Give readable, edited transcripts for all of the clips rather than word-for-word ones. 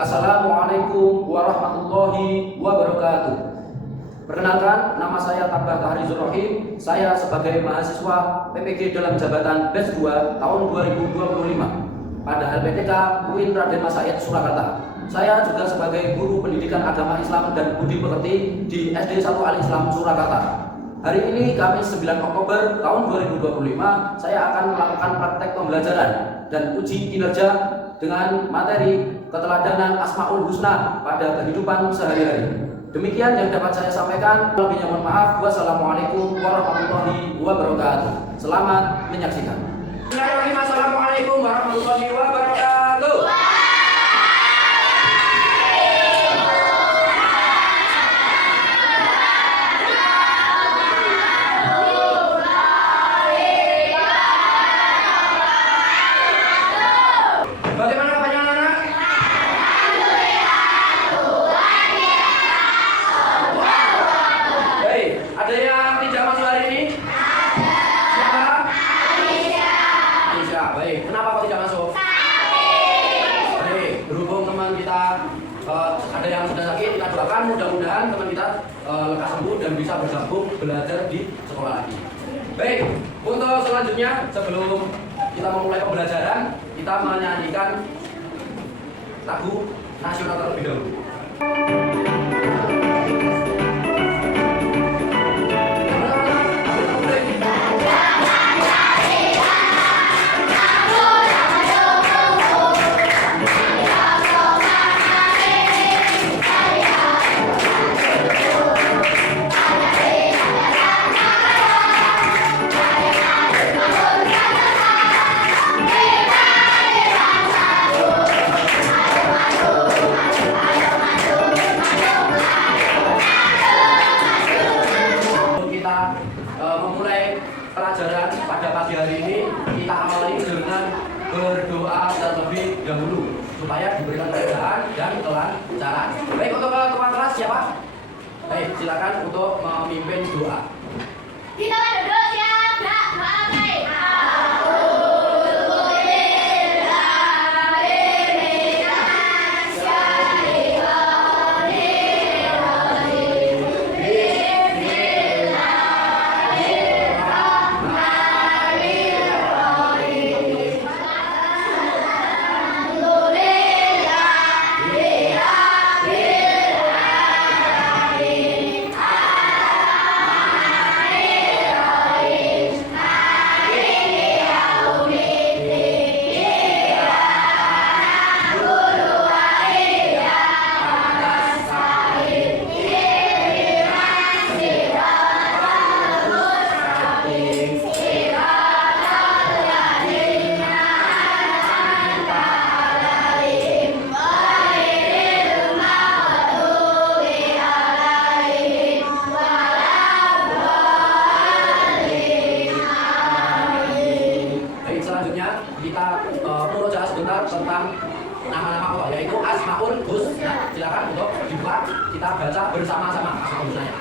Assalamualaikum warahmatullahi wabarakatuh. Perkenalkan, nama saya Tabah Tahrizur Rohim. Saya sebagai mahasiswa PPG dalam jabatan Batch 2 tahun 2025 pada LPTK UIN Raden Mas Said Surakarta. Saya juga sebagai guru pendidikan agama Islam dan budi pekerti di SD 1 Al Islam Surakarta. Hari ini Kamis 9 Oktober tahun 2025, saya akan melakukan praktek pembelajaran dan uji kinerja dengan materi keteladanan Asmaul Husna pada kehidupan sehari-hari. Demikian yang dapat saya sampaikan. Lebihnya mohon maaf. Wassalamualaikum warahmatullahi wabarakatuh. Selamat menyaksikan. Bismillahirrahmanirrahim. Assalamualaikum warahmatullahi wabarakatuh. Bagaimana kebanyakan anak? Baik, ada yang tidak masuk hari ini? Siapa? Aisyah. Baik, kenapa kok tidak masuk? Baik, berhubung teman kita ada yang sudah sakit, kita doakan mudah-mudahan teman kita lekas sembuh dan bisa bergabung belajar di sekolah lagi. Baik, untuk selanjutnya sebelum kita memulai pembelajaran, kita menyanyikan lagu nasional terlebih dahulu. Memulai pelajaran pada pagi hari ini, kita awali dengan berdoa terlebih dahulu supaya diberikan kemudahan dan kelancaran. Baik, untuk ketua kelas siapa? Baik, silakan untuk memimpin doa. Kita berdoa siap, doa baik. Kita murojaah sebentar tentang nama-nama Allah, yaitu Asmaul Husna. Silakan untuk dibuka, kita baca bersama-sama Asmaul Husnanya.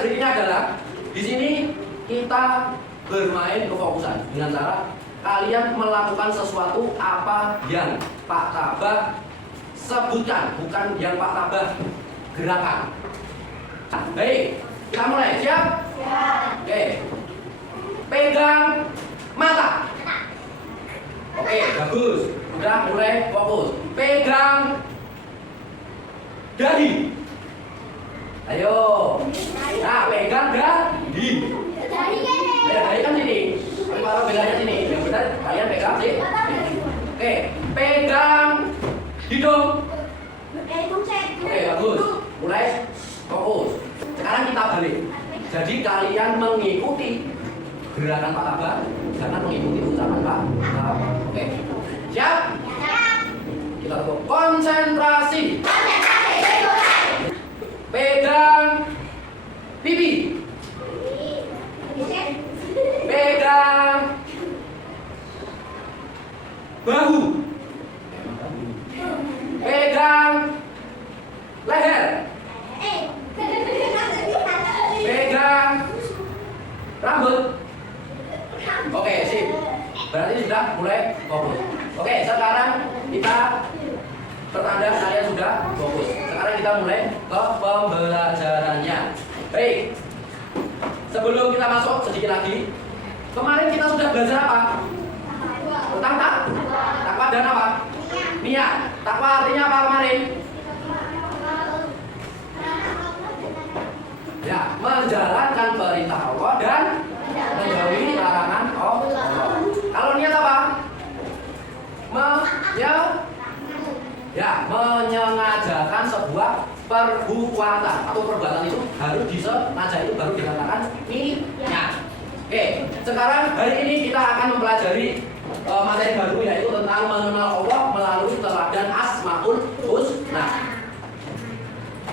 berikutnya adalah di sini kita bermain kefokusan dengan cara kalian melakukan sesuatu apa yang Pak Tabah sebutkan, bukan yang Pak Tabah gerakan. Nah, baik, kita mulai. Siap? Siap. Oke. Pegang mata. Oke, bagus. Sudah mulai fokus. Pegang dahi. Ayo. Nah, pegang dahi. Dahi kan sini. Kalau pegangnya sini, yang benar kalian pegang sih. Oke, pegang hidung. Oke, bagus. Mulai fokus. Sekarang kita balik. Jadi kalian mengikuti gerakan Pak Tabah, jangan mengikuti ucapan Pak Tabah. Oke, siap? Kita lakukan konsentrasi. Pegang pipi. Pegang bahu. Pegang leher. Pegang rambut. Oke, sip. Berarti sudah mulai fokus. Oke, sekarang kita pertanda kalian sudah fokus. Sekarang kita mulai ke pembelajarannya. Baik. Sebelum kita masuk sedikit lagi, kemarin kita sudah belajar apa? Tentang takwa dan apa? Niat. Takwa artinya apa kemarin? Ya, menjalankan perintah Allah dan menjauhi larangan Allah. Kalau niat apa? Menyengajakan sebuah perbuatan atau perbuatan itu harus disengaja, itu baru dikatakan niat. Oke, sekarang hari ini kita akan mempelajari materi baru, yaitu tentang mengenal Allah melalui teladan Asmaul Husna.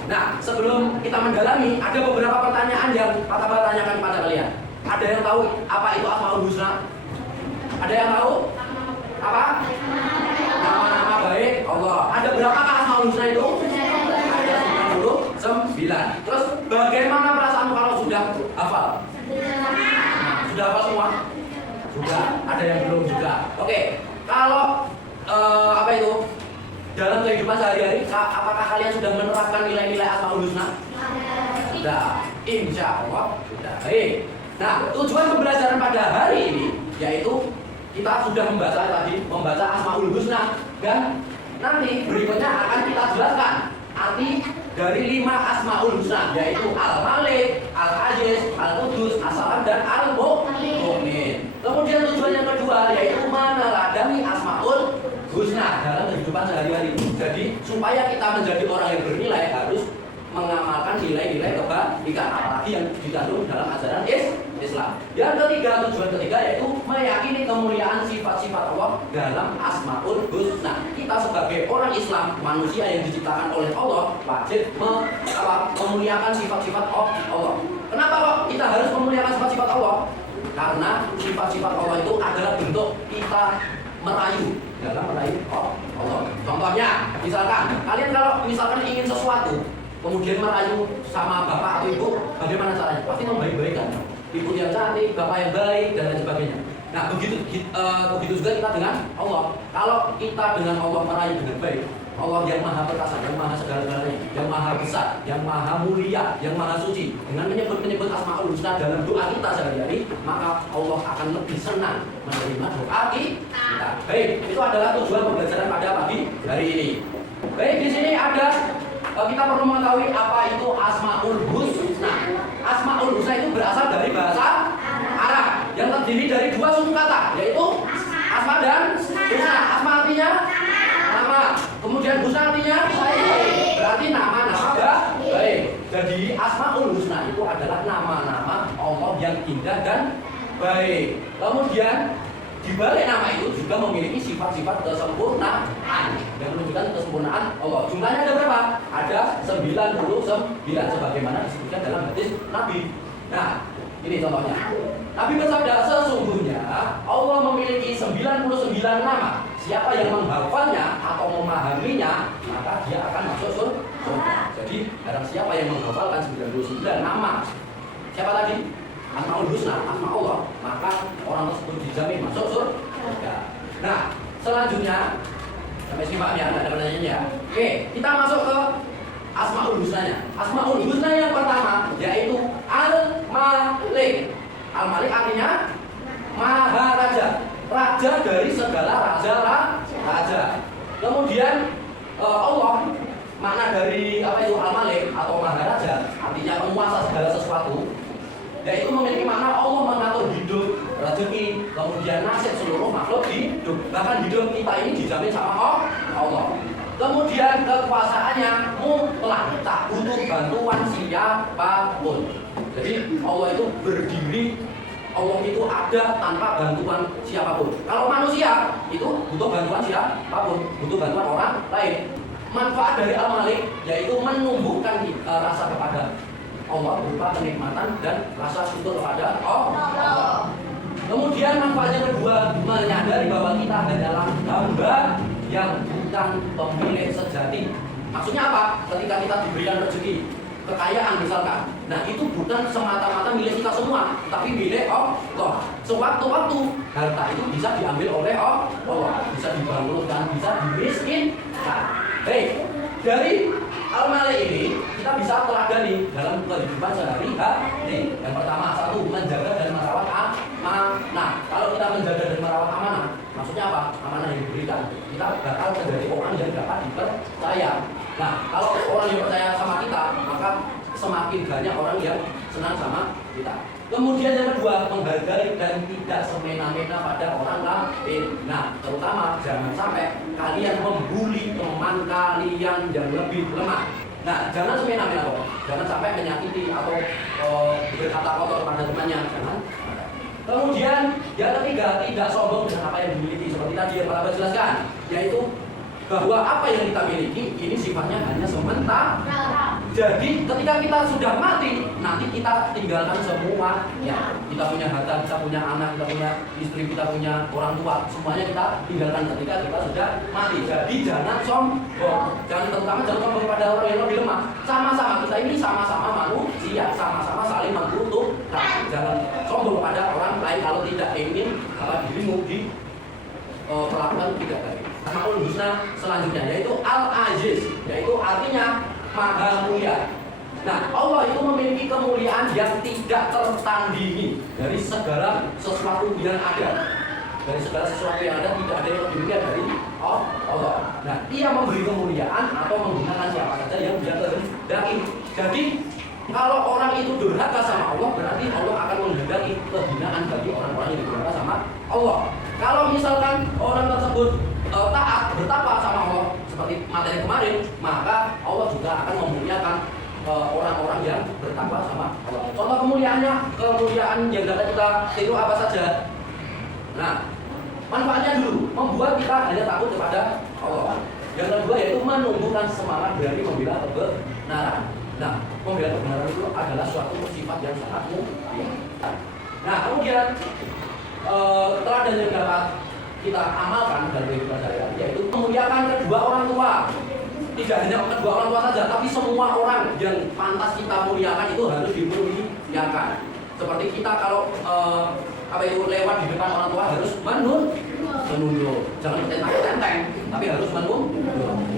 Nah, sebelum kita mendalami, ada beberapa pertanyaan yang Pak Tabah tanyakan kepada kalian. Ada yang tahu apa itu Asmaul Husna? Ada yang tahu? Apa? Nama-nama baik Allah. Ada berapa Asmaul Husna itu? Ada 99. Terus bagaimana perasaanmu kalau sudah hafal? Nah, sudah hafal semua? Sudah. Ada yang belum juga. Oke. Kalau apa itu? Dalam kehidupan sehari-hari, apakah kalian sudah menerapkan nilai-nilai Asmaul Husna? Sudah. Insya Allah sudah. Baik. Nah, tujuan pembelajaran pada hari ini yaitu kita sudah membaca Asmaul Husna, dan nanti berikutnya akan kita jelaskan arti dari 5 Asmaul Husna, yaitu Al-Malik, Al-Aziz, Al-Qudus, As-Salam, dan Al-Mu'min. Kemudian tujuan yang kedua yaitu meneladani Asmaul Husna dalam kehidupan sehari-hari. Jadi supaya kita menjadi orang yang bernilai harus mengamalkan nilai-nilai kebaikan, apalagi yang dikandung dalam ajaran Islam. Yang ketiga, tujuan ketiga yaitu meyakini kemuliaan sifat-sifat Allah dalam Asmaul Husna. Kita sebagai orang Islam, manusia yang diciptakan oleh Allah, wajib memuliakan sifat-sifat Allah. Kenapa kok kita harus memuliakan sifat-sifat Allah? Karena sifat-sifat Allah itu adalah bentuk kita merayu dalam merayu Allah. Contohnya, misalkan kalian kalau misalkan ingin sesuatu, kemudian merayu sama bapak atau ibu, bagaimana caranya? Pasti membaik-baikan. Ibu yang cantik, bapak yang baik, dan lain sebagainya. Nah, begitu juga kita dengan Allah. Kalau kita dengan Allah merayu dengan baik, Allah yang maha perkasa, yang maha segala-galanya, yang maha besar, yang maha mulia, yang maha suci, dengan menyebut Asmaul Husna dalam doa kita sehari-hari, maka Allah akan lebih senang menerima doa kita. Baik, itu adalah tujuan pembelajaran pada pagi hari ini. Baik, di sini ada kita perlu mengetahui apa itu Asmaul Husna. Asmaul Husna itu berasal dari bahasa Arab yang terdiri dari 2 suku kata, yaitu Asma dan Husna. Asma artinya nama, kemudian Husna artinya baik. Berarti nama-nama baik. Jadi Asmaul Husna itu adalah nama-nama Allah yang indah dan baik. Kemudian di balik nama itu juga memiliki sifat-sifat kesempurnaan yang menunjukkan kesempurnaan Allah. Jumlahnya ada berapa? Ada 99 sebagaimana disebutkan dalam hadis Nabi. Nah, ini contohnya. Nabi bersabda, sesungguhnya Allah memiliki 99 nama. Siapa yang menghafalnya atau memahaminya, maka dia akan masuk surga. Jadi Jadi barang siapa yang menghafalkan 99 nama, siapa tadi? Asmaul Husna, Asma Allah, maka orang tersebut dijamin masuk surga. Nah, selanjutnya sampai sini Pak ya, ada pertanyaannya ya. Oke, kita masuk ke Asmaul Husnanya. Asmaul Husna yang pertama yaitu Al-Malik. Al-Malik artinya Maha Raja, raja dari segala raja. Kemudian Allah, makna dari apa itu Al-Malik atau Maharaja, artinya penguasa segala sesuatu, yaitu memiliki makna Allah mengatur hidup, rezeki, kemudian nasib seluruh makhluk hidup. Bahkan hidup kita ini dijamin sama Allah. Kemudian kekuasaannya mutlak, tak butuh bantuan siapapun. Jadi Allah itu berdiri, Allah itu ada tanpa bantuan siapapun. Kalau manusia itu butuh bantuan siapapun, butuh bantuan orang lain. Manfaat dari Al-Malik yaitu menumbuhkan rasa kepada Allah berupa kenikmatan dan rasa syukur kepada Allah. Kemudian manfaatnya kedua, menyadari bahwa kita hanyalah hamba yang bukan pemilik sejati. Maksudnya apa? Ketika kita diberikan rezeki, kekayaan misalkan, nah itu bukan semata-mata milik kita semua, tapi milik Allah. Sewaktu-waktu harta itu bisa diambil oleh Allah, bisa dibangkrutkan, bisa dimiskinkan. Baik, dari Al-Malik ini kita bisa teladani dalam kehidupan sehari-hari. Yang pertama, satu, menjaga dan merawat amanah. Kalau kita menjaga dan merawat amanah, maksudnya apa? Amanah yang diberikan, kita bakal menjadi orang yang dapat dipercaya. Nah, kalau orang yang percaya sama kita, maka semakin banyak orang yang senang sama kita. Kemudian yang kedua, menghargai dan tidak semena-mena pada orang lain. Nah, terutama jangan sampai kalian membuli teman kalian yang lebih lemah. Nah, jangan semena-mena kok. Jangan sampai menyakiti atau berkata kotor pada temannya. Jangan. Kemudian yang ketiga, tidak sombong dengan apa yang dimiliki. Seperti tadi yang Pak jelaskan, yaitu bahwa apa yang kita miliki ini sifatnya hanya sementara. Jadi ketika kita sudah mati, nanti kita tinggalkan semua. Ya, kita punya harta, kita punya anak, kita punya istri, kita punya orang tua, semuanya kita tinggalkan ketika kita sudah mati. Jadi jangan sombong, terutama jangan sombong pada orang yang lebih lemah. Sama-sama kita ini sama-sama manusia, sama-sama saling membutuhkan. Jangan sombong pada orang lain kalau tidak ingin dirimu perlakuan tidak baik. Asmaul Husna selanjutnya yaitu Al-Aziz, yaitu artinya Maha Mulia. Nah, Allah itu memiliki kemuliaan yang tidak tertandingi dari segala sesuatu yang ada. Dari segala sesuatu yang ada tidak ada yang lebih mulia dari Allah. Nah, Dia memberi kemuliaan atau menggunakan siapa saja yang Dia kehendaki. Jadi kalau orang itu durhaka sama Allah, berarti Allah akan menghendaki kehinaan bagi orang-orang yang durhaka sama Allah. Kalau misalkan orang tersebut taat, bertakwa sama Allah seperti materi kemarin, maka Allah juga akan memuliakan orang-orang yang bertakwa sama Allah. Contoh kemuliaan yang dapat kita tiru apa saja? Nah, manfaatnya dulu, membuat kita hanya takut kepada Allah. Yang kedua yaitu menumbuhkan semangat berani membela kebenaran. Nah, membela kebenaran itu adalah suatu sifat yang sangat mulia. Nah, kemudian teladan yang dapat kita amalkan dalam kehidupan sehari-hari yaitu memuliakan kedua orang tua. Tidak hanya kedua orang tua saja, tapi semua orang yang pantas kita muliakan itu harus dimuliakan. Seperti kita kalau lewat di depan orang tua harus menunduk. Jangan tenteng, tapi harus menunduk.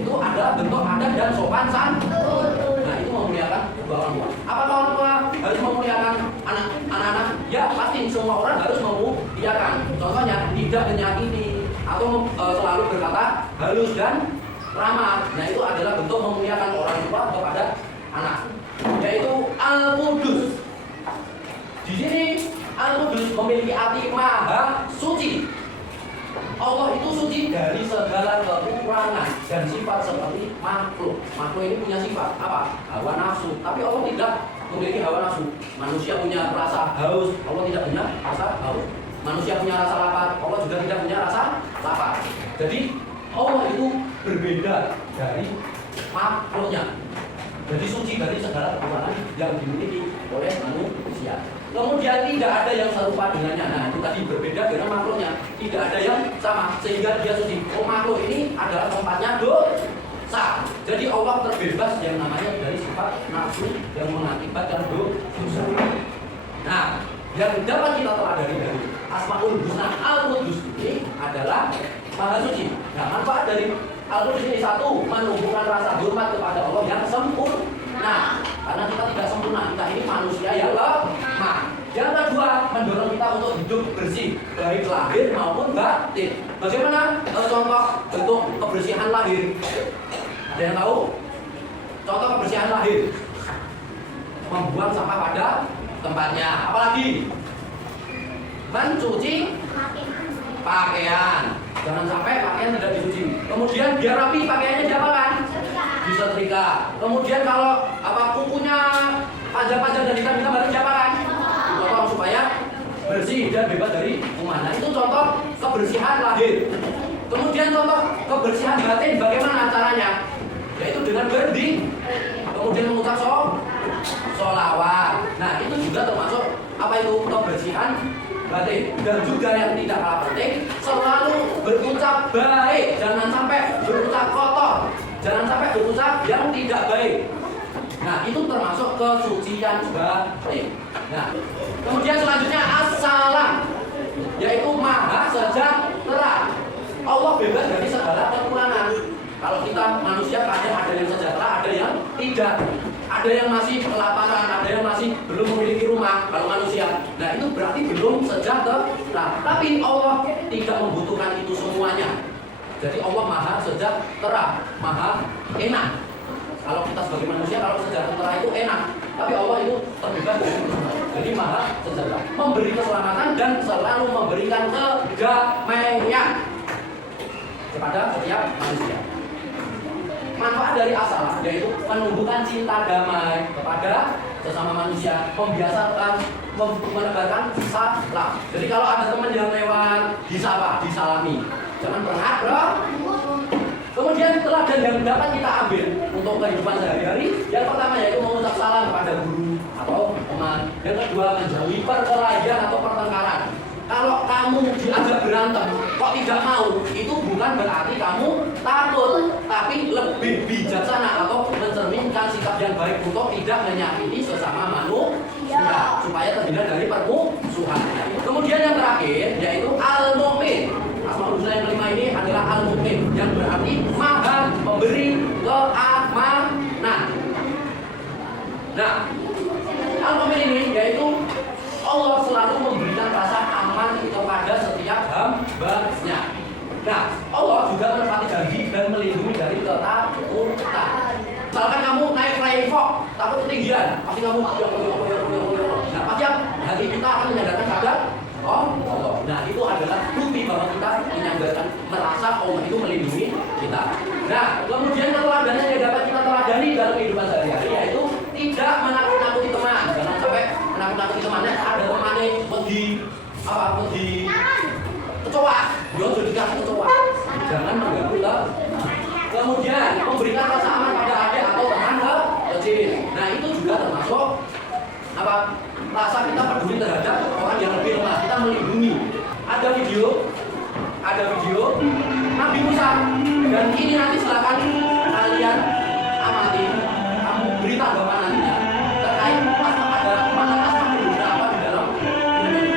Itu adalah bentuk adat dan sopan santun. Nah, itu memuliakan kedua orang tua. Apakah orang tua harus memuliakan anak-anak? Ya, pasti semua orang harus memuliakan. Contohnya tidak menyakiti atau selalu berkata halus dan ramah. Nah, itu adalah bentuk memuliakan orang tua kepada anak. Yaitu Al-Qudus. Di sini Al-Qudus memiliki arti maha suci. Allah itu suci dari segala kekurangan dan sifat seperti makhluk. Makhluk ini punya sifat apa? Hawa nafsu. Tapi Allah tidak memiliki hawa nafsu. Manusia punya rasa haus, Allah tidak punya rasa haus. Manusia punya rasa lapar, Allah juga tidak punya rasa lapar. Jadi Allah itu berbeda dari makhluknya. Jadi suci dari segala kekurangan yang dimiliki oleh manusia. Kemudian tidak ada yang serupa dengannya. Nah, itu tadi berbeda dengan makhluknya. Tidak ada yang sama sehingga dia suci. Oh, makhluk ini adalah tempatnya dosa. sah. Jadi Allah terbebas yang namanya dari sifat nafsu yang mengakibatkan dosa. Nah, yang dapat kita teladani dari Asmaul Husna Al-Qudus ini adalah Maha Suci. Nah, manfaat dari Al-Qudus ini satu, menumbuhkan rasa hormat kepada Allah yang sempurna. Karena kita tidak sempurna, kita ini manusia yang lemah. Yang kedua, mendorong kita untuk hidup bersih, baik lahir maupun batin. Bagaimana contoh bentuk kebersihan lahir? Ada yang tahu? Contoh kebersihan lahir: membuang sampah pada tempatnya. Apalagi mencuci pakaian. Jangan sampai pakaian tidak dicuci. Kemudian biar rapi pakaiannya diapakan? Disetrika. Kemudian kalau kukunya panjang-panjang dan hitam-hitam harus diapakan? Dipotong supaya bersih dan bebas dari kuman. Nah, itu contoh kebersihan lahir. Kemudian contoh kebersihan batin bagaimana caranya? Yaitu dengan berdiri, kemudian mengucap sholawat. Nah, itu juga termasuk apa itu kebersihan batin. Dan juga yang tidak kalah penting, selalu berucap baik, jangan sampai berucap kotor, jangan sampai berucap yang tidak baik. Nah, itu termasuk kesucian batin. Nah, kemudian selanjutnya as-salam, yaitu maha sejahtera. Allah bebas dari segala kekurangan. Kalau kita manusia kadang ada yang sejahtera, ada yang tidak. Ada yang masih kelaparan, ada yang masih belum memiliki rumah kalau manusia. Nah, itu berarti belum sejahtera. Tapi Allah tidak membutuhkan itu semuanya. Jadi Allah maha sejahtera, maha enak. Kalau kita sebagai manusia, kalau sejahtera itu enak. Tapi Allah itu terbebas. Jadi maha sejahtera, memberi keselamatan dan selalu memberikan kedamaian kepada setiap manusia. Manfaat dari as-salam yaitu menumbuhkan cinta damai kepada sesama manusia, membiasakan menebarkan salam. Jadi kalau ada teman yang lewat, disapa, disalami, jangan pernah bro. Kemudian teladan yang dapat kita ambil untuk kehidupan sehari-hari, yang pertama yaitu mengucap salam kepada guru atau teman. Yang kedua, menjauhi perkelahian atau pertengkaran. Kalau kamu diajak berantem, kok tidak mau, itu bukan berarti kamu takut, tapi lebih bijaksana atau mencerminkan sikap yang baik untuk tidak menyakiti sesama manusia, supaya terhindar dari permusuhan. Kemudian yang terakhir yaitu al-mu'min. Asmaul Husna yang kelima ini adalah al-mu'min, yang berarti maha memberi keamanan. Nah, al-mu'min ini yaitu Allah selalu memberikan rasa aman kepada setiap hamba-Nya. Nah, Allah juga menepati janji dan melindungi dari ketakutan. Misalkan kamu naik flying fox, takut ketinggian, pasti kamu nah, pasti hati kita akan menyadarkan sadar Allah. Nah, itu adalah bukti bahwa kita menyadarkan merasa Allah itu melindungi kita. Nah, kemudian keteladanan yang dapat kita teladani dalam kehidupan sehari-hari yaitu tidak menakut-nakuti teman. Jangan sampai menakut-nakuti temannya. Ada temannya pergi kecoa, dia sudah dikasih kecoa. Jangan mengganggu lah. Kemudian memberikan rasa aman pada adik atau teman kecil. Nah, itu juga termasuk rasa kita peduli terhadap orang yang lebih lemah. Kita melindungi. Ada video Nabi Musa, dan ini nanti silakan kalian amati, kamu beri tanggapan nantinya terkait ada mana asma apa di dalam ini.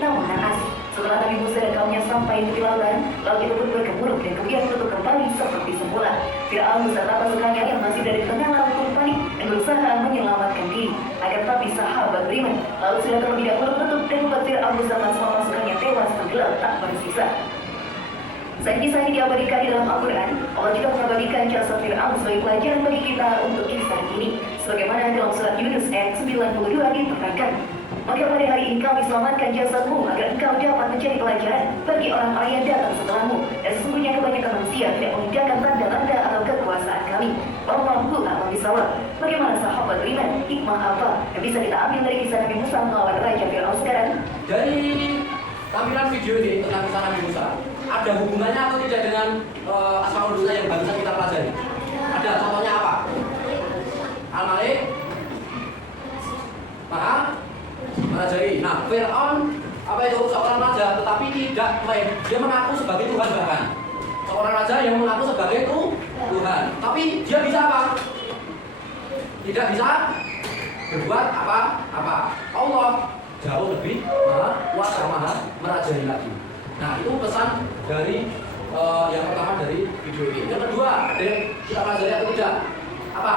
Namun naas, setelah Nabi Musa dan kaumnya sampai di lautan, laut itu pun bergemuruh dan kemudian tutup kembali seperti semula. Fir'aun beserta pasukannya yang masih dari tengah laut pun panik dan berusaha menyelamatkan diri. Akan tapi sahabat beriman lalu sudah terlebih dahulu menutup dan membuat Fir'aun beserta semua pasukannya tewas tenggelam tak bersisa. Saat kisah ini diabadikan di dalam Al-Quran, Allah juga mengabadikan jasad Fir'aun sebagai pelajaran bagi kita untuk kisah ini. Sebagaimana dalam surat Yunus ayat 92 diterangkan, maka pada hari ini kami selamatkan jasadmu agar engkau dapat menjadi pelajaran bagi orang-orang yang datang setelahmu. Dan sesungguhnya kebanyakan manusia tidak mengindahkan tanda-tanda atau kekuasaan kami. Wallahu a'lam bishawab. Bagaimana sahabat beriman? Hikmah apa yang bisa kita ambil dari kisah Nabi Musa melawan Raja Fir'aun sekarang? Dari tampilan video ini tentang kisah Nabi Musa, ada hubungannya atau tidak dengan Asmaul Husna yang barusan kita pelajari? Ada, contohnya apa? Al-Malik, maaf, merajai. Nah, Fir'aun apa itu? Seorang raja tetapi tidak klaim. Dia mengaku sebagai Tuhan bahkan. Seorang raja yang mengaku sebagai Tuhan. Tapi dia bisa apa? Tidak bisa berbuat apa-apa. Allah jauh lebih maha kuasa, maha merajai lagi. Nah, itu pesan dari yang pertama dari video ini. Yang kedua, ada yang kita pelajari atau tidak? Apa?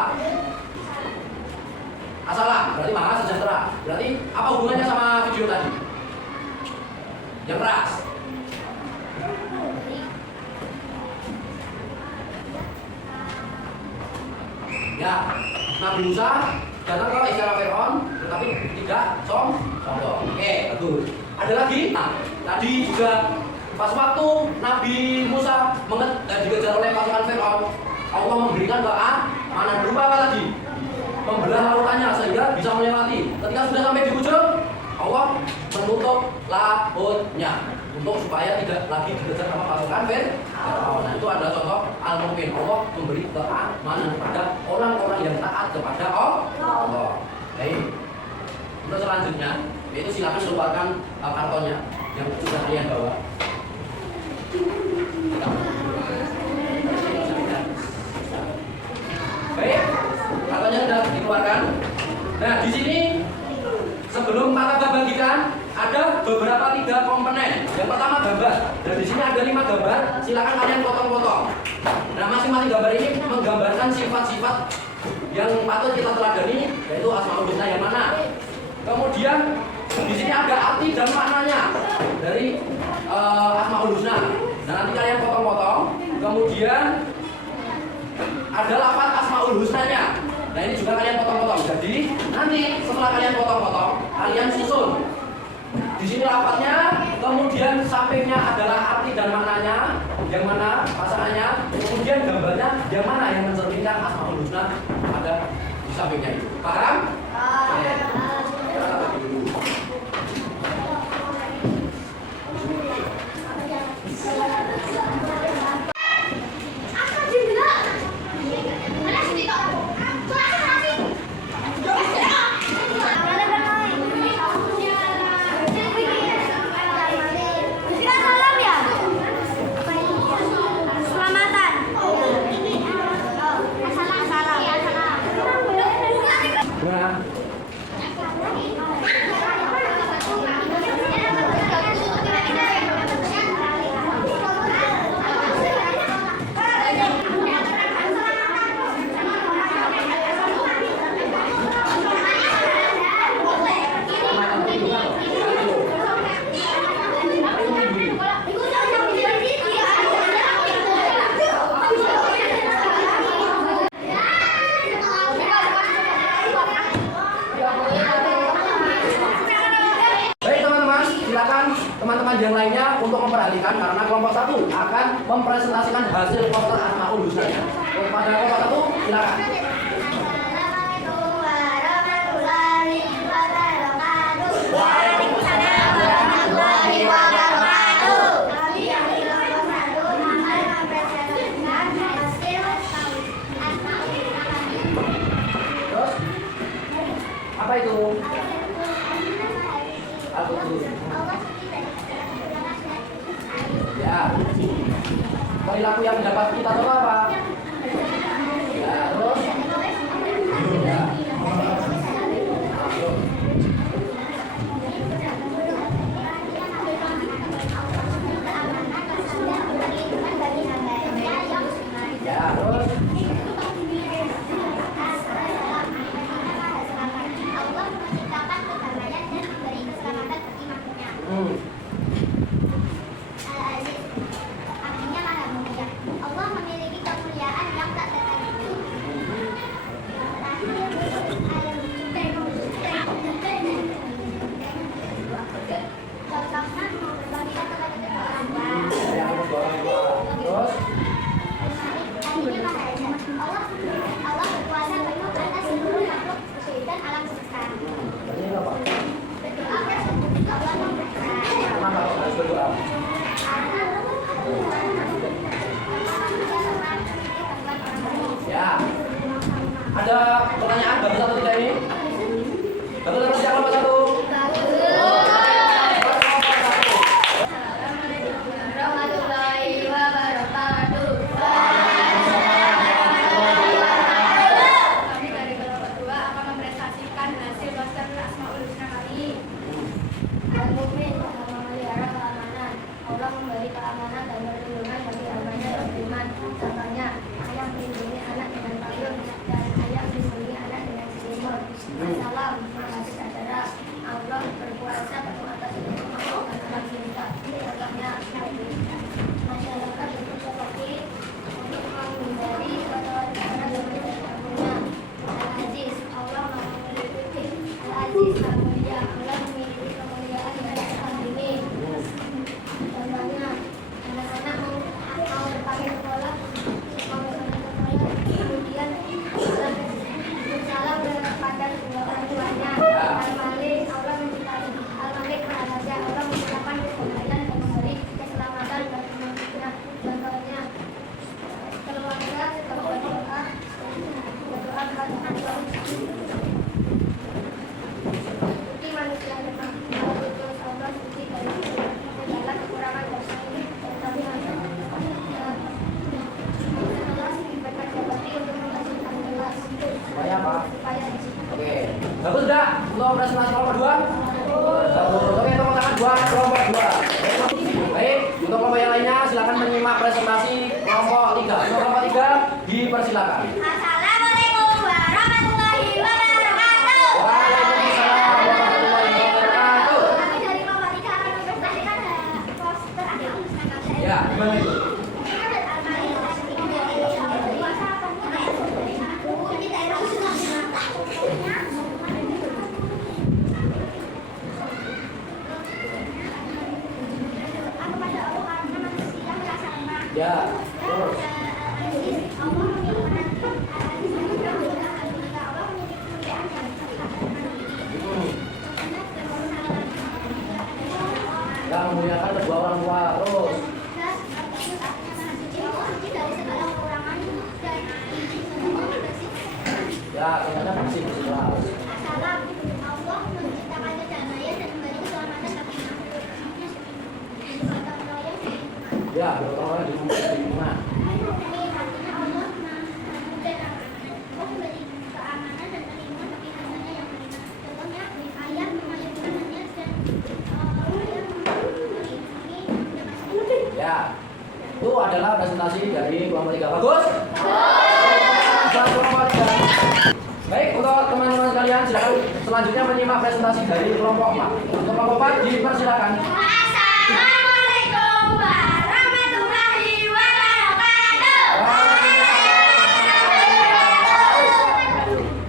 Asalah, berarti maha sejahtera. Berarti apa hubungannya sama video tadi? Yang keras. Ya, Nabi Musa datang ke istana Firaun, tetapi tidak sombong. Oke, bagus. Ada lagi? Nah, tadi juga pas waktu Nabi Musa dikejar oleh pasukan Firaun, Allah memberikan keamanan berupa apa lagi? Membelah lautannya sehingga bisa melewati. Ketika sudah sampai di ujung, Allah menutup lautnya untuk supaya tidak lagi dikejar sama pasukan Firaun. Nah, itu adalah contoh al-mu'min. Allah memberi keamanan kepada orang-orang yang taat kepada Allah. Baik. Untuk selanjutnya, yaitu silakan keluarkan kartonnya yang sudah kalian bawa. Baik, kartonnya sudah dikeluarkan. Nah, di sini sebelum Pak bagikan ada beberapa 3 komponen. Yang pertama gambar. Dan di sini ada 5 gambar. Silakan kalian potong-potong. Nah, masing-masing gambar ini menggambarkan sifat-sifat yang patut kita teladani, yaitu Asmaul Husna yang mana. Kemudian di sini ada arti dan maknanya dari Asmaul Husna. Nah, nanti kalian potong-potong. Kemudian ada lafaz Asmaul Husnanya. Nah, ini juga kalian potong-potong. Jadi nanti setelah kalian potong-potong, kalian susun. Di sini lafaznya, kemudian sampingnya adalah arti dan maknanya, yang mana pasangannya, kemudian gambarnya yang mana yang mencerminkan Asmaul Husna ada di sampingnya itu. Paham? Teman-teman yang lainnya untuk memperhatikan karena kelompok 1 akan mempresentasikan hasil poster Asmaul Husna. Pada kelompok 1 silakan. Terus apa itu? Ya, perilaku yang mendapat kita tahu apa? Ya, terus ya. Ya, terus Allah memiliki kemuliaan Assalam, terima kasih saudara. Allah berkuasa penuh atas seluruh makhluk dan alam semesta. Contohnya, masyarakat itu seperti untuk menghindari suatu acara yang tidak punya. Al-Aziz, Allah maha memiliki. Al-Aziz, Al-Mulia, Allah memiliki kemuliaan dan terlindungi. Contohnya, anak-anak mau berpakaian sekolah, kemudian bersalam kepada kedua orang tuanya. Al-Malik, Allah menciptakan Al-Malik Maha Raja, Allah menciptakan kebaikan dan memberi keselamatan bagi manusia. Contohnya keluarga berdoa kepada suci manusia memang kalau itu Allah suci dari segala kekurangan dosa ini dan kami harus seperti untuk menghasilkan gelas Supaya apa? supaya Oke, bagus sudah untuk presentasi kelompok 2? Bagus. Oke, tepuk tangan buat kelompok 2. Baik, untuk kelompok yang lainnya silakan menyimak presentasi kelompok 3. Untuk kelompok 3 dipersilakan. Assalamualaikum warahmatullahi wabarakatuh. Waalaikumsalam warahmatullahi wabarakatuh. Kami dari kelompok 3 akan mempresentasikan poster ada Ya, gimana itu? Ya, terus. Yang memuliakan kedua orang tua, terus. Ya, katanya bersih keras. Assalam, Allah menciptakan kedamaian dan memberi keselamatan bagi manusia. Ya, berotong orang di lingkungan. Artinya Allah memberi keamanan dan perlindungan bagi hambanya yang beriman. Contohnya ayat memeliharaannya dan ayat melindungi. Ya, itu adalah presentasi dari kelompok 3. Bagus? Buat kelompok 3. Baik, untuk teman-teman sekalian silakan selanjutnya menyimak presentasi dari kelompok 4. Untuk kelompok 4 dipersilakan. Assalamualaikum warahmatullahi wabarakatuh.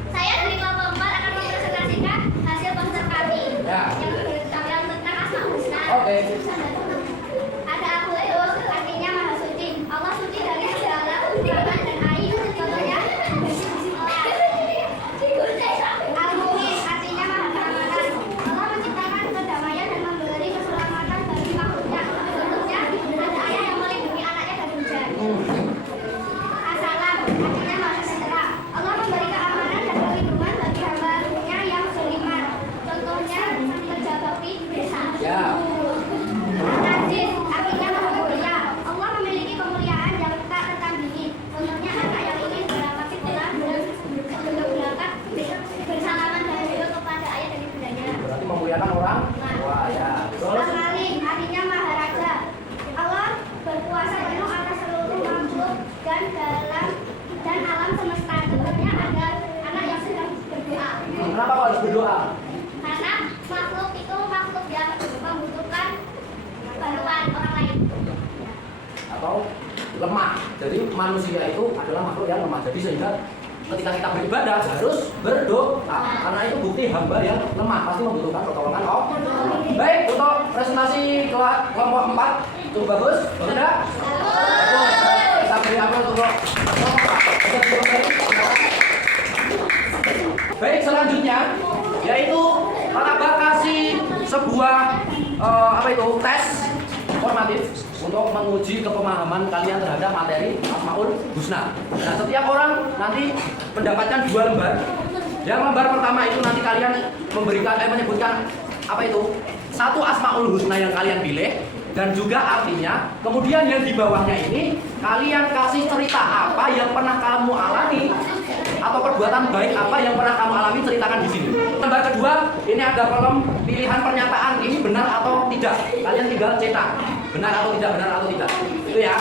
Saya dari kelompok 4 akan mempresentasikan hasil poster kami Ya. yang bertanggal tentang Asmaul Husna. Oke. Ada Al-Qudus, artinya Maha Suci. Allah suci dari segala kekurangan dan aib. Contohnya Al-Mu'min, artinya Maha Keamanan. Allah menciptakan kedamaian dan memberi keselamatan bagi makhluknya. Contohnya ada ayah yang melindungi anaknya dari hujan. Assalam, artinya Maha Sejahtera. Allah memberi keamanan dan perlindungan bagi hamba-Nya yang beriman. Contohnya menjaga desa. Ya. Al-Aziz, artinya Maha Mulia. Allah memiliki kemuliaan yang tak tertandingi. Contohnya anak yang ingin berangkat sekolah dan sebelum berangkat bersalaman dan beliau kepada ayah dan ibundanya. Berarti memuliakan orang. Wah, ya. Terus. Al-Malik, artinya Maha Raja. Allah berkuasa penuh atas seluruh makhluk dan alam semesta. Contohnya ada anak yang sedang berdoa. Kenapa kok harus berdoa? Karena makhluk itu makhluk yang membutuhkan bantuan orang lain. Atau lemah. Jadi manusia itu adalah makhluk yang lemah. Jadi sehingga ketika kita beribadah harus berdoa. Karena itu bukti hamba yang lemah pasti membutuhkan pertolongan Allah. Baik, untuk presentasi kelompok 4 cukup bagus. Bagus tidak? Bagus. Kita beri aplaus untuk kelompok 4. Baik, selanjutnya yaitu Pak kasih sebuah tes formatif untuk menguji kepemahaman kalian terhadap materi Asmaul Husna. Nah, setiap orang nanti mendapatkan 2 lembar. Yang lembar pertama itu nanti kalian menyebutkan apa itu? 1 Asmaul Husna yang kalian pilih dan juga artinya. Kemudian yang di bawahnya ini kalian kasih cerita apa yang pernah kamu alami atau perbuatan baik apa yang pernah kamu alami, ceritakan di sini. Lembar kedua, ini ada kolom pilihan pernyataan, ini benar atau tidak. Kalian tinggal cetak, benar atau tidak, benar atau tidak. Itu ya.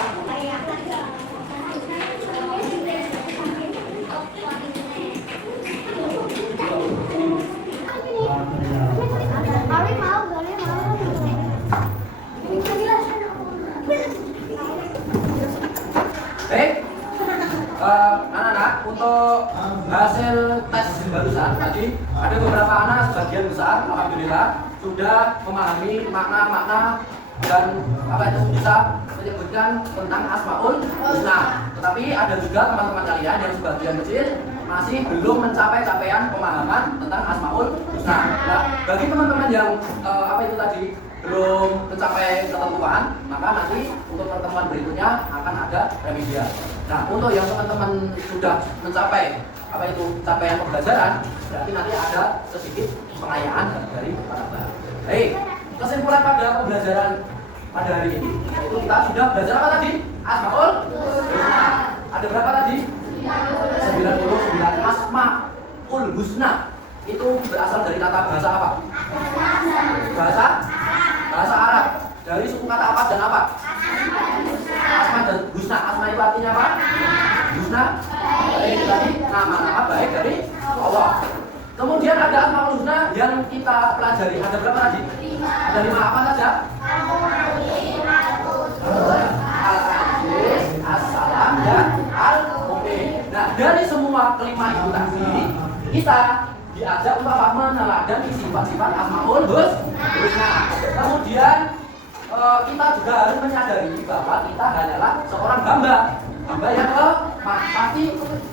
tadi ada beberapa anak sebagian besar alhamdulillah sudah memahami makna-makna dan apa itu bisa menyebutkan tentang Asmaul Husna. Tetapi ada juga teman-teman kalian yang sebagian kecil masih belum mencapai capaian pemahaman tentang Asmaul Husna. Nah, bagi teman-teman yang apa itu tadi belum mencapai ketentuan, maka nanti untuk pertemuan berikutnya akan ada remedial. Nah, untuk yang teman-teman sudah mencapai apa itu capaian pembelajaran, berarti nanti ada sedikit pengayaan dari para guru. Baik, kesimpulan pada pembelajaran pada hari ini, itu kita sudah belajar apa tadi? Asmaul Husna. Ada berapa tadi? 99 Asmaul Husna. Itu berasal dari kata bahasa apa? Bahasa Arab. Dari suku kata apa dan apa? Asma dan Husna. Asma itu artinya apa? Husna. Baik, tadi nama-nama baik dari Allah. Kemudian ada Asmaul Husna yang kita pelajari. Ada berapa tadi? Ada 5 apa saja? Al-Aziz, As-Salam, dan Al-Mu'min. Nah, dari semua kelima itu tadi, kita diajak untuk apa? Meneladani sifat-sifat Asmaul Husna. Kemudian kita juga harus menyadari bahwa kita hanyalah seorang hamba yang pasti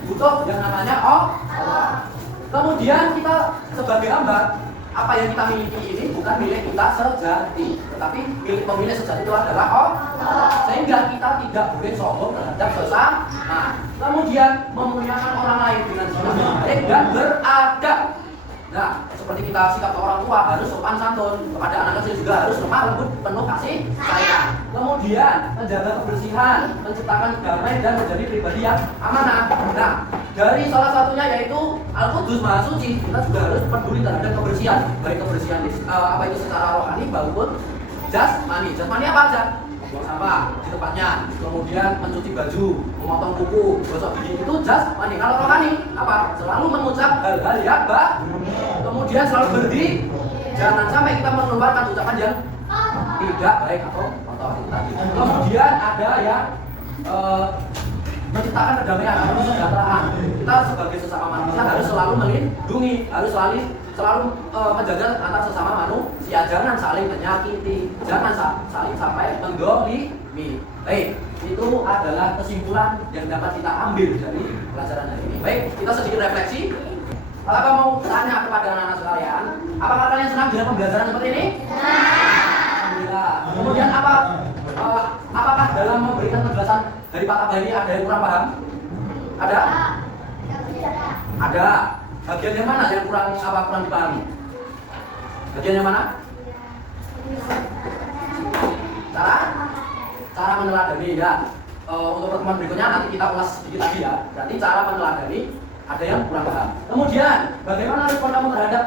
butuh yang namanya Allah. Kemudian kita sebagai hamba, apa yang kita miliki ini bukan milik kita sejati, tetapi milik pemilik sejati itu adalah Allah. Sehingga kita tidak boleh sombong terhadap sesama. Kemudian memuliakan orang lain dengan sikap baik dan beradab. Nah, seperti kita sikap orang tua harus sopan santun, kepada anak kecil juga harus lemah lembut, penuh kasih sayang. Kemudian menjaga kebersihan, menciptakan damai dan menjadi pribadi yang amanah. Nah, dari salah satunya yaitu Al-Qudus Maha Suci, kita juga harus peduli terhadap kebersihan, baik kebersihan apa itu secara rohani maupun jasmani. Jasmani apa aja? Buang sampah di tempatnya, kemudian mencuci baju, memotong kuku, gosok gigi, itu jasmani. Kalau rohani apa? Selalu mengucap hal-hal yang baik, kemudian selalu berdiri, jangan sampai kita mengeluarkan ucapan yang tidak baik atau kotor tadi. Kemudian ada yang menciptakan kedamaian atau kesejahteraan. Kita sebagai sesama manusia harus selalu melindungi, harus selalu menjaga antar sesama manusia, jangan saling menyakiti, jangan saling sampai menggolimi. Baik, itu adalah kesimpulan yang dapat kita ambil dari pelajaran hari ini. Baik, kita sedikit refleksi. Apakah mau tanya kepada anak-anak sekalian, apakah kalian senang dengan pembelajaran seperti ini? Alhamdulillah. Kemudian apakah dalam memberikan penjelasan dari Pak Tabah ini ada yang kurang paham? Ada? Ada. Bagian yang mana yang kurang dipahami? Bagian yang mana? Cara meneladani ya. Untuk pertemuan berikutnya nanti kita ulas sedikit lagi ya. Berarti cara meneladani ada yang kurang paham. Kemudian bagaimana respon kamu terhadap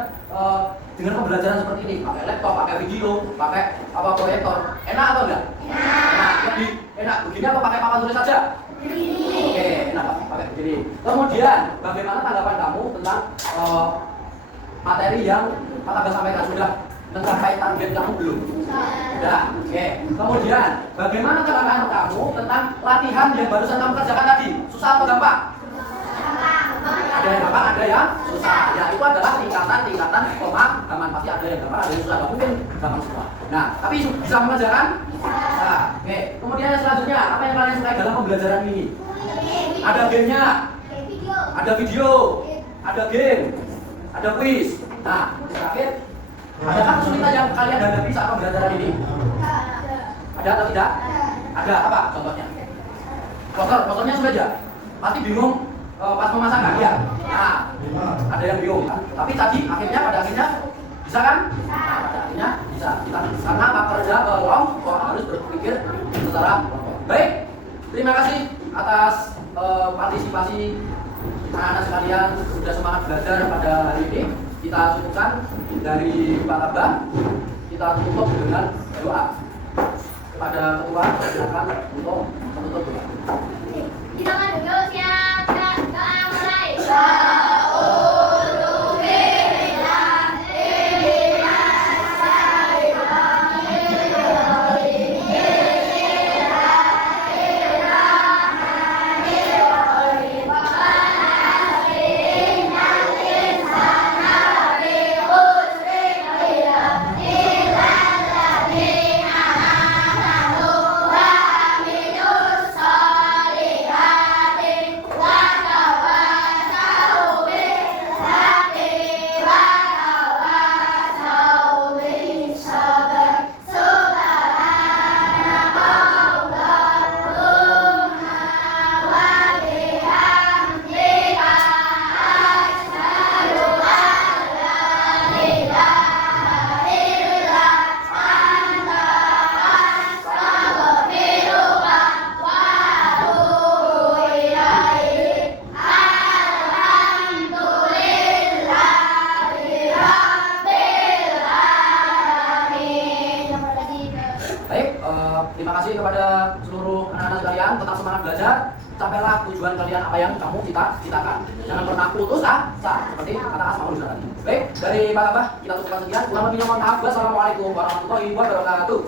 dengan pembelajaran seperti ini? Pakai laptop, pakai video, pakai proyektor. Enak atau enggak? Enak. Lebih enak begini atau pakai papan tulis saja? Oke, enak pakai begini. Kemudian bagaimana tanggapan kamu tentang materi yang Pak Tabah sampaikan? Sudah mencapai target kamu belum? Sudah. Oke. Kemudian bagaimana tanggapan kamu tentang latihan yang barusan kamu kerjakan tadi? Susah atau gampang? Ada yang gampang, ada yang susah. Ya, itu adalah tingkatan pemahaman. Pasti ada yang gampang, ada yang susah. Gak mungkin gampang semua. Nah, tapi bisa mengajarkan? Nah, oke. Kemudian yang selanjutnya, apa yang kalian sukai dalam pembelajaran ini? Ada gamenya, ada video, ada game, ada quiz. Nah, terakhir, adakah kesulitan yang kalian hadapi saat pembelajaran ini? Ada atau tidak? Ada. Apa contohnya? Kotornya sudah aja. Pasti bingung pas memasakkan ya. Nah, ada yang bingung kan? Tapi tadi pada akhirnya bisa kan? Nah, pada akhirnya bisa. Karena apa? Kerja kelompok harus berpikir secara kelompok. Baik, terima kasih atas partisipasi anak-anak sekalian sudah semangat belajar pada hari ini. Kita cukupkan dari Pak Tabah. Kita tutup dengan doa. Kepada ketua, silakan untuk menutup doa. Kita kan dulu siap, doa mulai. kalian tetap semangat belajar, capailah tujuan kalian apa yang kamu cita-citakan. Jangan pernah putus asa seperti kata Asmaul Husna tadi. Baik, dari Pak Abah kita cukupkan sekian. Kurang lebihnya mohon maaf. Wassalamualaikum warahmatullahi wabarakatuh.